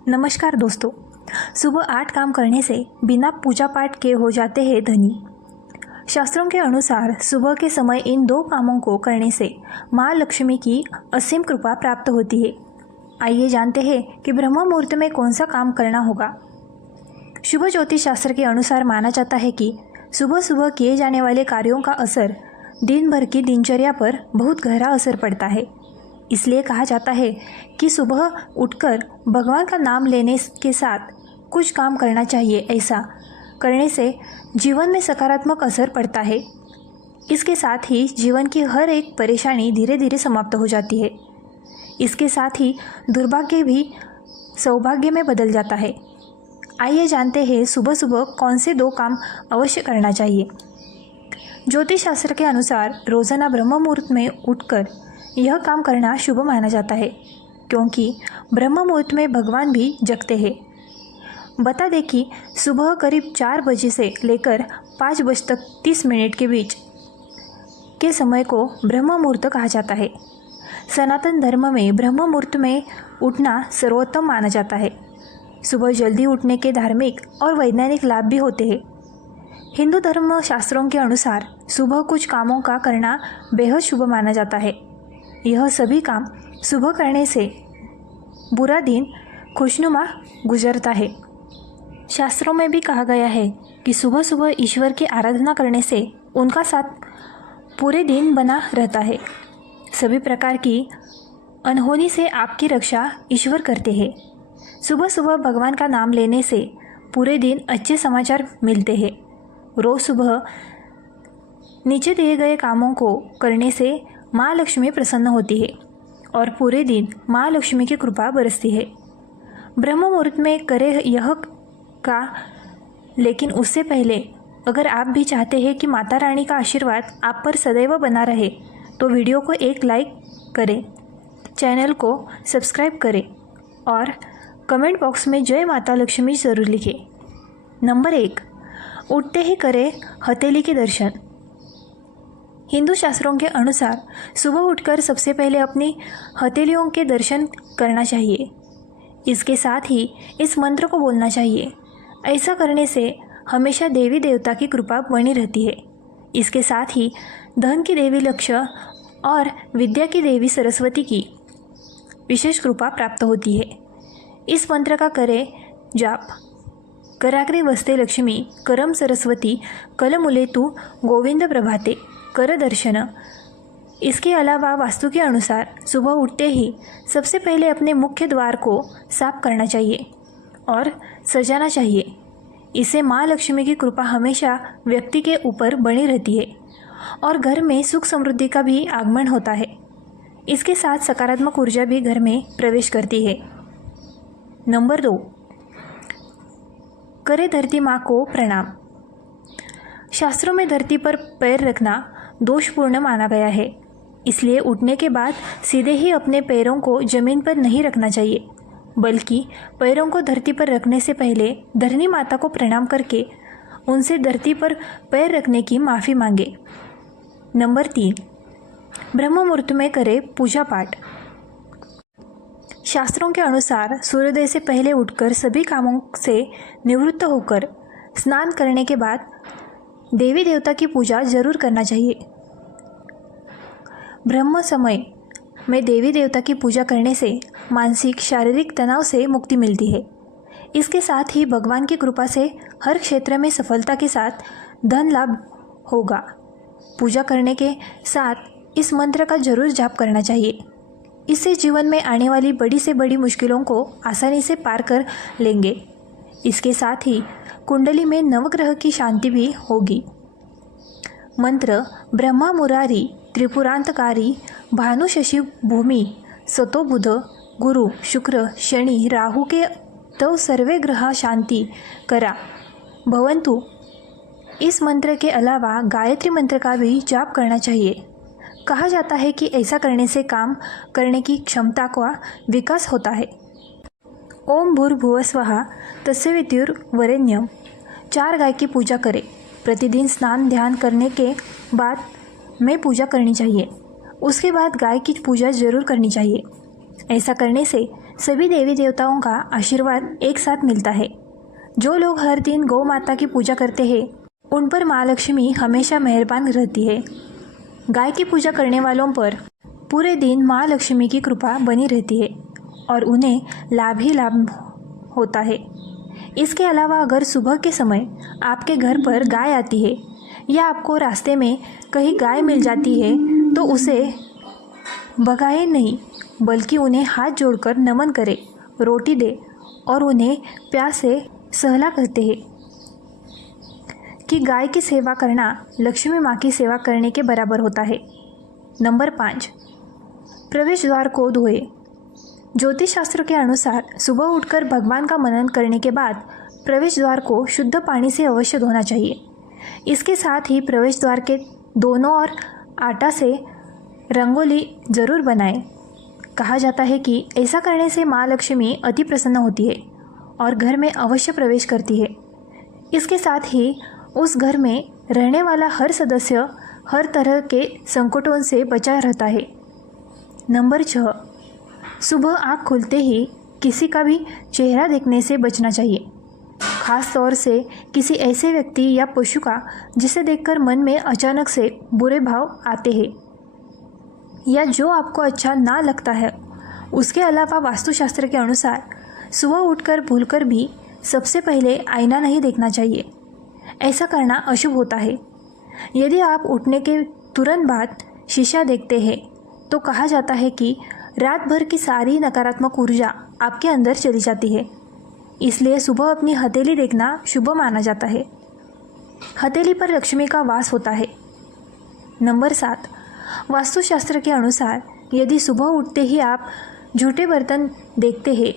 नमस्कार दोस्तों। सुबह 8 काम करने से बिना पूजा पाठ के हो जाते हैं धनी। शास्त्रों के अनुसार सुबह के समय इन 2 कामों को करने से माँ लक्ष्मी की असीम कृपा प्राप्त होती है। आइए जानते हैं कि ब्रह्म मुहूर्त में कौन सा काम करना होगा। शुभ ज्योतिष शास्त्र के अनुसार माना जाता है कि सुबह सुबह किए जाने वाले कार्यों का असर दिन भर की दिनचर्या पर बहुत गहरा असर पड़ता है। इसलिए कहा जाता है कि सुबह उठकर भगवान का नाम लेने के साथ कुछ काम करना चाहिए। ऐसा करने से जीवन में सकारात्मक असर पड़ता है। इसके साथ ही जीवन की हर एक परेशानी धीरे धीरे समाप्त हो जाती है। इसके साथ ही दुर्भाग्य भी सौभाग्य में बदल जाता है। आइए जानते हैं सुबह सुबह कौन से 2 काम अवश्य करना चाहिए। ज्योतिष शास्त्र के अनुसार रोजाना ब्रह्म मुहूर्त में उठकर यह काम करना शुभ माना जाता है, क्योंकि ब्रह्म मुहूर्त में भगवान भी जगते हैं। बता दें कि सुबह करीब 4 बजे से लेकर 5 बजे तक 30 मिनट के बीच के समय को ब्रह्म मुहूर्त कहा जाता है। सनातन धर्म में ब्रह्म मुहूर्त में उठना सर्वोत्तम माना जाता है। सुबह जल्दी उठने के धार्मिक और वैज्ञानिक लाभ भी होते हैं। हिंदू धर्म शास्त्रों के अनुसार सुबह कुछ कामों का करना बेहद शुभ माना जाता है। यह सभी काम सुबह करने से बुरा दिन खुशनुमा गुजरता है। शास्त्रों में भी कहा गया है कि सुबह सुबह ईश्वर की आराधना करने से उनका साथ पूरे दिन बना रहता है। सभी प्रकार की अनहोनी से आपकी रक्षा ईश्वर करते हैं। सुबह सुबह भगवान का नाम लेने से पूरे दिन अच्छे समाचार मिलते हैं। रोज़ सुबह नीचे दिए गए कामों को करने से माँ लक्ष्मी प्रसन्न होती है और पूरे दिन माँ लक्ष्मी की कृपा बरसती है। ब्रह्म मुहूर्त में करें यह का, लेकिन उससे पहले अगर आप भी चाहते हैं कि माता रानी का आशीर्वाद आप पर सदैव बना रहे तो वीडियो को एक लाइक करें, चैनल को सब्सक्राइब करें और कमेंट बॉक्स में जय माता लक्ष्मी ज़रूर लिखें। नंबर 1, उठते ही करें हथेली के दर्शन। हिंदू शास्त्रों के अनुसार सुबह उठकर सबसे पहले अपनी हथेलियों के दर्शन करना चाहिए। इसके साथ ही इस मंत्र को बोलना चाहिए। ऐसा करने से हमेशा देवी देवता की कृपा बनी रहती है। इसके साथ ही धन की देवी लक्ष्मी और विद्या की देवी सरस्वती की विशेष कृपा प्राप्त होती है। इस मंत्र का करें जाप। कराग्रे वस्ते लक्ष्मी करम सरस्वती कलमुलेतु गोविंद प्रभाते कर दर्शन। इसके अलावा वास्तु के अनुसार सुबह उठते ही सबसे पहले अपने मुख्य द्वार को साफ करना चाहिए और सजाना चाहिए। इससे माँ लक्ष्मी की कृपा हमेशा व्यक्ति के ऊपर बनी रहती है और घर में सुख समृद्धि का भी आगमन होता है। इसके साथ सकारात्मक ऊर्जा भी घर में प्रवेश करती है। नंबर 2, करे धरती माँ को प्रणाम। शास्त्रों में धरती पर पैर रखना दोषपूर्ण माना गया है। इसलिए उठने के बाद सीधे ही अपने पैरों को जमीन पर नहीं रखना चाहिए, बल्कि पैरों को धरती पर रखने से पहले धरणी माता को प्रणाम करके उनसे धरती पर पैर रखने की माफ़ी मांगे। नंबर 3, ब्रह्म मुहूर्त में करें पूजा पाठ। शास्त्रों के अनुसार सूर्योदय से पहले उठकर सभी कामों से निवृत्त होकर स्नान करने के बाद देवी देवता की पूजा जरूर करना चाहिए। ब्रह्म समय में देवी देवता की पूजा करने से मानसिक शारीरिक तनाव से मुक्ति मिलती है। इसके साथ ही भगवान की कृपा से हर क्षेत्र में सफलता के साथ धन लाभ होगा। पूजा करने के साथ इस मंत्र का जरूर जाप करना चाहिए। इससे जीवन में आने वाली बड़ी से बड़ी मुश्किलों को आसानी से पार कर लेंगे। इसके साथ ही कुंडली में नवग्रह की शांति भी होगी। मंत्र ब्रह्मा मुरारी त्रिपुरांतकारी भानु शशि भूमि सतो बुध गुरु शुक्र शनि राहु के तो सर्वे ग्रह शांति करा भवंतु। इस मंत्र के अलावा गायत्री मंत्र का भी जाप करना चाहिए। कहा जाता है कि ऐसा करने से काम करने की क्षमता का विकास होता है। ओम भूर्भुवस्वः तत्सवितुर्वरेण्यम। 4 गाय की पूजा करें। प्रतिदिन स्नान ध्यान करने के बाद में पूजा करनी चाहिए। उसके बाद गाय की पूजा जरूर करनी चाहिए। ऐसा करने से सभी देवी देवताओं का आशीर्वाद एक साथ मिलता है। जो लोग हर दिन गौ माता की पूजा करते हैं उन पर माँ लक्ष्मी हमेशा मेहरबान रहती है। गाय की पूजा करने वालों पर पूरे दिन माँ लक्ष्मी की कृपा बनी रहती है और उन्हें लाभ ही लाभ होता है। इसके अलावा अगर सुबह के समय आपके घर पर गाय आती है या आपको रास्ते में कहीं गाय मिल जाती है तो उसे भगाए नहीं, बल्कि उन्हें हाथ जोड़कर नमन करें, रोटी दे और उन्हें प्यार से सहला करते हैं कि गाय की सेवा करना लक्ष्मी माँ की सेवा करने के बराबर होता है। नंबर 5, प्रवेश द्वार को धोए। ज्योतिष शास्त्र के अनुसार सुबह उठकर भगवान का मनन करने के बाद प्रवेश द्वार को शुद्ध पानी से अवश्य धोना चाहिए। इसके साथ ही प्रवेश द्वार के दोनों ओर आटा से रंगोली जरूर बनाएं। कहा जाता है कि ऐसा करने से माँ लक्ष्मी अति प्रसन्न होती है और घर में अवश्य प्रवेश करती है। इसके साथ ही उस घर में रहने वाला हर सदस्य हर तरह के संकटों से बचा रहता है। नंबर 6, सुबह आँख खुलते ही किसी का भी चेहरा देखने से बचना चाहिए, खास तौर से किसी ऐसे व्यक्ति या पशु का जिसे देखकर मन में अचानक से बुरे भाव आते हैं या जो आपको अच्छा ना लगता है। उसके अलावा वास्तुशास्त्र के अनुसार सुबह उठकर भूलकर भी सबसे पहले आईना नहीं देखना चाहिए। ऐसा करना अशुभ होता है। यदि आप उठने के तुरंत बाद शीशा देखते हैं तो कहा जाता है कि रात भर की सारी नकारात्मक ऊर्जा आपके अंदर चली जाती है। इसलिए सुबह अपनी हथेली देखना शुभ माना जाता है। हथेली पर लक्ष्मी का वास होता है। नंबर 7, वास्तुशास्त्र के अनुसार यदि सुबह उठते ही आप झूठे बर्तन देखते हैं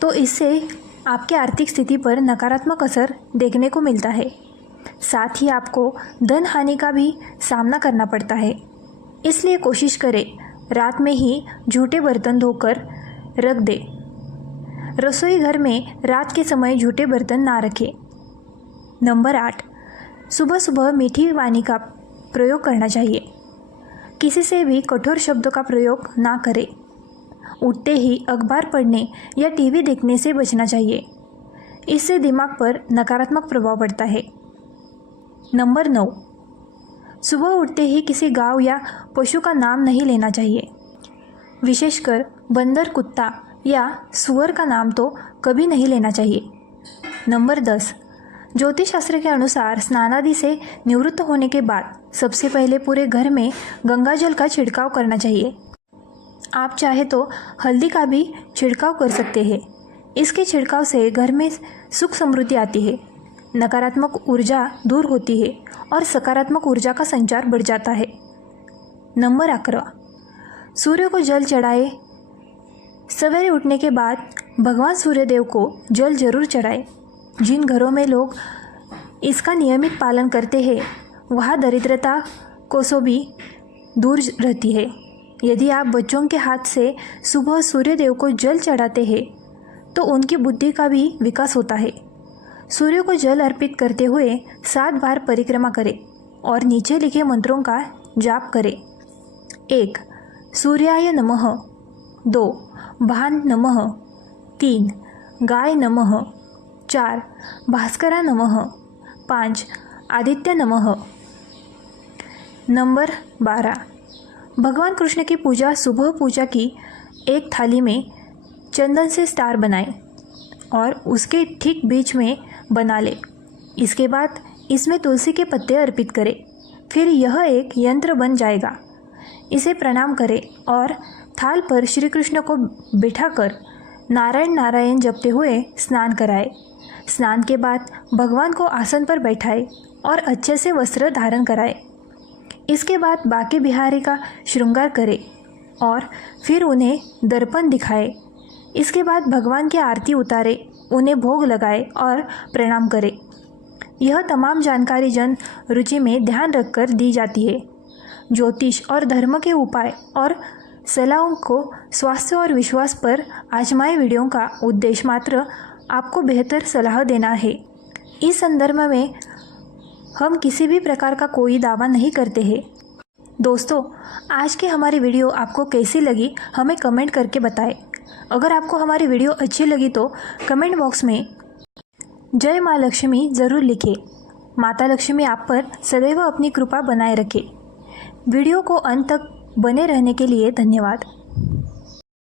तो इससे आपकी आर्थिक स्थिति पर नकारात्मक असर देखने को मिलता है। साथ ही आपको धन हानि का भी सामना करना पड़ता है। इसलिए कोशिश करें रात में ही झूठे बर्तन धोकर रख दें। रसोई घर में रात के समय झूठे बर्तन ना रखें। नंबर 8, सुबह सुबह मीठी वाणी का प्रयोग करना चाहिए। किसी से भी कठोर शब्दों का प्रयोग ना करें। उठते ही अखबार पढ़ने या टीवी देखने से बचना चाहिए। इससे दिमाग पर नकारात्मक प्रभाव पड़ता है। नंबर 9, सुबह उठते ही किसी गांव या पशु का नाम नहीं लेना चाहिए। विशेषकर बंदर, कुत्ता या सुअर का नाम तो कभी नहीं लेना चाहिए। नंबर 10, ज्योतिष शास्त्र के अनुसार स्नानादि से निवृत्त होने के बाद सबसे पहले पूरे घर में गंगाजल का छिड़काव करना चाहिए। आप चाहे तो हल्दी का भी छिड़काव कर सकते हैं। इसके छिड़काव से घर में सुख समृद्धि आती है, नकारात्मक ऊर्जा दूर होती है और सकारात्मक ऊर्जा का संचार बढ़ जाता है। नंबर 11, सूर्य को जल चढ़ाए। सवेरे उठने के बाद भगवान सूर्यदेव को जल जरूर चढ़ाए। जिन घरों में लोग इसका नियमित पालन करते हैं वहाँ दरिद्रता कोसों भी दूर रहती है। यदि आप बच्चों के हाथ से सुबह सूर्यदेव को जल चढ़ाते हैं तो उनकी बुद्धि का भी विकास होता है। सूर्य को जल अर्पित करते हुए 7 बार परिक्रमा करें और नीचे लिखे मंत्रों का जाप करें। 1, सूर्याय नमः। 2, भान नमः। 3, गाय नमः। 4, भास्करा नमः। 5, आदित्य नमः। नंबर 12, भगवान कृष्ण की पूजा सुबह पूजा की एक थाली में चंदन से स्टार बनाएं और उसके ठीक बीच में बना लें। इसके बाद इसमें तुलसी के पत्ते अर्पित करें। फिर यह एक यंत्र बन जाएगा। इसे प्रणाम करें और थाल पर श्री कृष्ण को बिठाकर नारायण नारायण जपते हुए स्नान कराएं। स्नान के बाद भगवान को आसन पर बैठाएं और अच्छे से वस्त्र धारण कराएं। इसके बाद बाकी बिहारी का श्रृंगार करें और फिर उन्हें दर्पण दिखाएं। इसके बाद भगवान की आरती उतारें, उन्हें भोग लगाएं और प्रणाम करें। यह तमाम जानकारी जन रुचि में ध्यान रखकर दी जाती है। ज्योतिष और धर्म के उपाय और सलाहों को स्वास्थ्य और विश्वास पर आजमाए वीडियो का उद्देश्य मात्र आपको बेहतर सलाह देना है। इस संदर्भ में हम किसी भी प्रकार का कोई दावा नहीं करते हैं। दोस्तों, आज की हमारी वीडियो आपको कैसी लगी हमें कमेंट करके बताएं। अगर आपको हमारी वीडियो अच्छी लगी तो कमेंट बॉक्स में जय माँ लक्ष्मी ज़रूर लिखें। माता लक्ष्मी आप पर सदैव अपनी कृपा बनाए रखे। वीडियो को अंत तक बने रहने के लिए धन्यवाद।